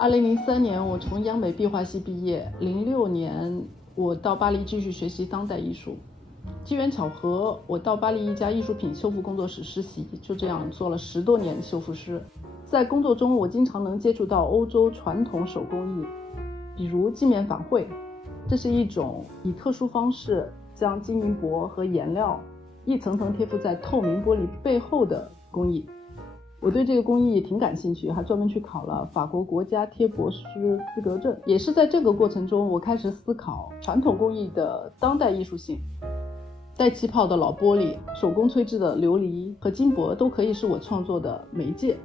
2003年我从央美壁画系毕业，06年我到巴黎继续学习当代艺术。机缘巧合，我到巴黎一家艺术品修复工作室实习，就这样做了10多年修复师。在工作中，我经常能接触到欧洲传统手工艺，比如镜面反绘，这是一种以特殊方式将金银箔和颜料一层层贴附在透明玻璃背后的工艺。我对这个工艺也挺感兴趣，还专门去考了法国国家贴箔师资格证。也是在这个过程中，我开始思考传统工艺的当代艺术性。带气泡的老玻璃、手工催制的琉璃和金箔都可以是我创作的媒介。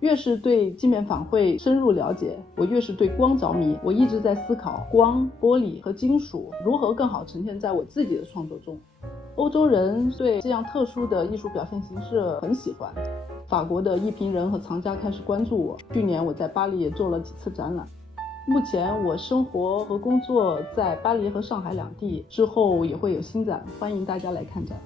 越是对镜面反绘深入了解，我越是对光着迷。我一直在思考光、玻璃和金属如何更好呈现在我自己的创作中。欧洲人对这样特殊的艺术表现形式很喜欢，法国的艺评人和藏家开始关注我。去年我在巴黎也做了几次展览。目前我生活和工作在巴黎和上海两地，之后也会有新展，欢迎大家来看展。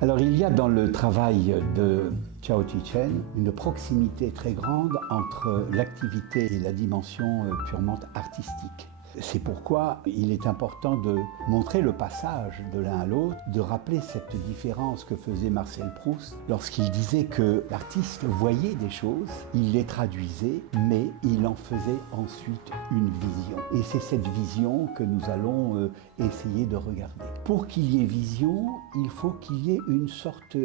Alors il y a dans le travail de Chao Chi-Chen une proximité très grande entre l'activité et la dimension purement artistique. C'est pourquoi il est important de montrer le passage de l'un à l'autre, de rappeler cette différence que faisait Marcel Proust lorsqu'il disait que l'artiste voyait des choses, il les traduisait, mais il en faisait ensuite une vision. Et c'est cette vision que nous allons essayer de regarder. Pour qu'il y ait vision, il faut qu'il y ait une sorte,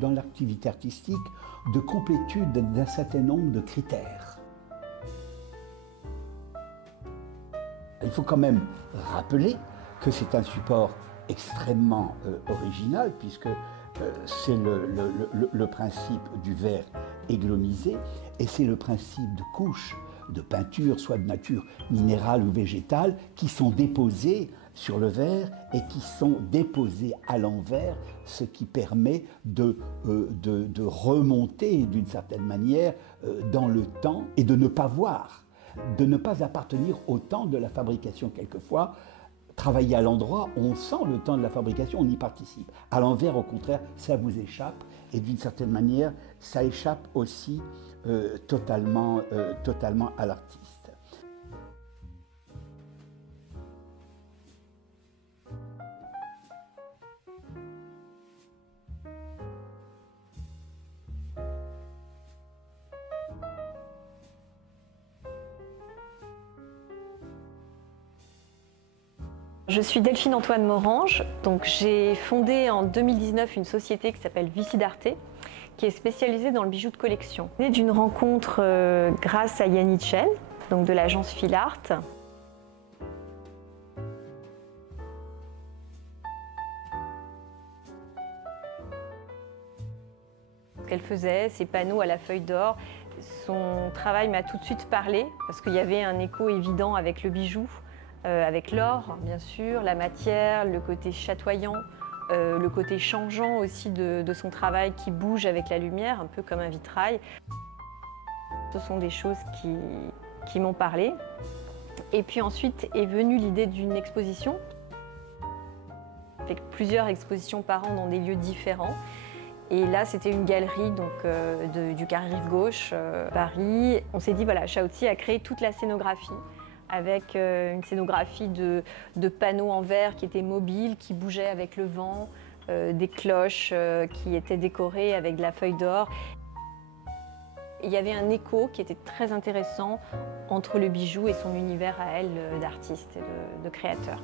dans l'activité artistique, de complétude d'un certain nombre de critères. Il faut quand même rappeler que c'est un support extrêmement original puisque c'est le principe du verre églomisé et c'est le principe de couches de peinture, soit de nature minérale ou végétale, qui sont déposées sur le verre et qui sont déposées à l'envers, ce qui permet de remonter d'une certaine manière dans le temps et de ne pas voir, de ne pas appartenir au temps de la fabrication quelquefois. Travailler à l'endroit, on sent le temps de la fabrication, on y participe. À l'envers, au contraire, ça vous échappe et d'une certaine manière, ça échappe aussi totalement à l'artiste. Je suis Delphine Antoine Morange, donc j'ai fondé en 2019 une société qui s'appelle Vicidarte, qui est spécialisée dans le bijou de collection. Née d'une rencontre grâce à Yann Hitchell, donc de l'agence Filart. Ce qu'elle faisait, ses panneaux à la feuille d'or, son travail m'a tout de suite parlé parce qu'il y avait un écho évident avec le bijou. Avec l'or, bien sûr, la matière, le côté chatoyant, le côté changeant aussi de son travail qui bouge avec la lumière, un peu comme un vitrail. Ce sont des choses qui m'ont parlé. Et puis ensuite est venue l'idée d'une exposition, avec plusieurs expositions par an dans des lieux différents. Et là, c'était une galerie donc, du Carré Rive Gauche, Paris. On s'est dit, voilà, Chaouti a créé toute la scénographie, avec une scénographie de panneaux en verre qui étaient mobiles, qui bougeaient avec le vent, des cloches qui étaient décorées avec de la feuille d'or. Il y avait un écho qui était très intéressant entre le bijou et son univers à elle d'artiste et de créateur.